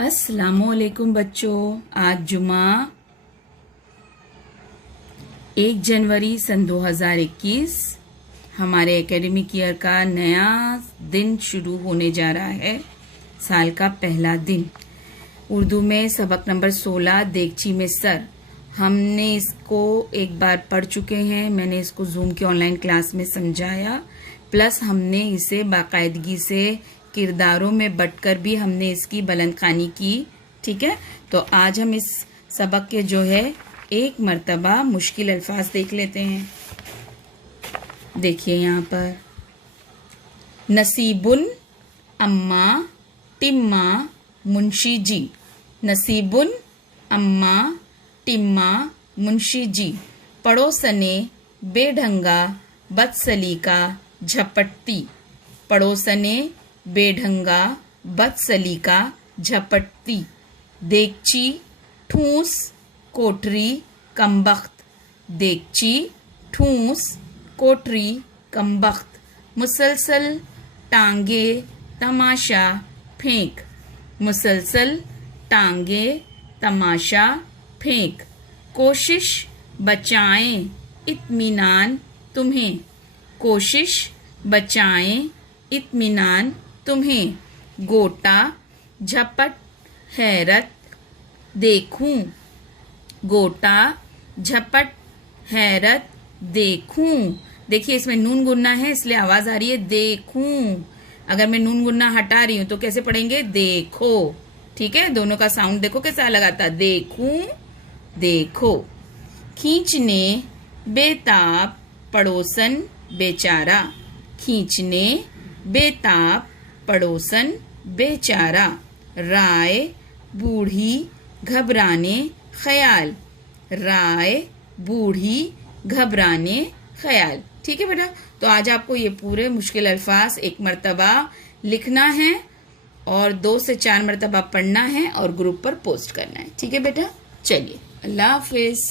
अस्सलामुअलैकुम बच्चों। आज जुमा 1 जनवरी सन 2021 हमारे एकेडमिक ईयर का नया दिन शुरू होने जा रहा है। साल का पहला दिन। उर्दू में सबक नंबर 16 देगची में सर। हमने इसको एक बार पढ़ चुके हैं। मैंने इसको जूम के ऑनलाइन क्लास में समझाया, प्लस हमने इसे बाकायदगी से किरदारों में बंटकर भी हमने इसकी बुलंदखानी की। ठीक है, तो आज हम इस सबक के जो है एक मर्तबा मुश्किल अल्फाज देख लेते हैं। देखिए यहाँ पर नसीबुन, अम्मा, टिम्मा, मुंशी जी। नसीबुन, अम्मा, टिम्मा, मुंशी जी। पड़ोसने, बेढंगा, बदसलीका, झपटती। पड़ोसने, बेढंगा, बदसलीका, झपटती। देगची, ठूस, कोठरी, कमबख्त। देगची, ठूस, कोठरी, कमबख्त। मुसलसल, टांगे, तमाशा, फेंक। मुसलसल, टांगे, तमाशा, फेंक। कोशिश, बचाएं, इत्मीनान तुम्हें। कोशिश, बचाएं, इत्मीनान तुम्हें। गोटा, झपट, हैरत, देखूं। गोटा, झपट, हैरत, देखूं। देखिए इसमें नून गुन्ना है, इसलिए आवाज आ रही है देखूं। अगर मैं नून गुन्ना हटा रही हूं तो कैसे पढ़ेंगे? देखो। ठीक है, दोनों का साउंड देखो कैसा लगाता। देखूं, देखो। खींचने, बेताब, पड़ोसन, बेचारा। खींचने, बेताब, पड़ोसन, बेचारा। राय, बूढ़ी, घबराने, ख्याल। राय, बूढ़ी, घबराने, ख्याल। ठीक है बेटा, तो आज आपको ये पूरे मुश्किल अल्फाज एक मर्तबा लिखना है और 2 से 4 मर्तबा पढ़ना है और ग्रुप पर पोस्ट करना है। ठीक है बेटा, चलिए, अल्लाह हाफिज।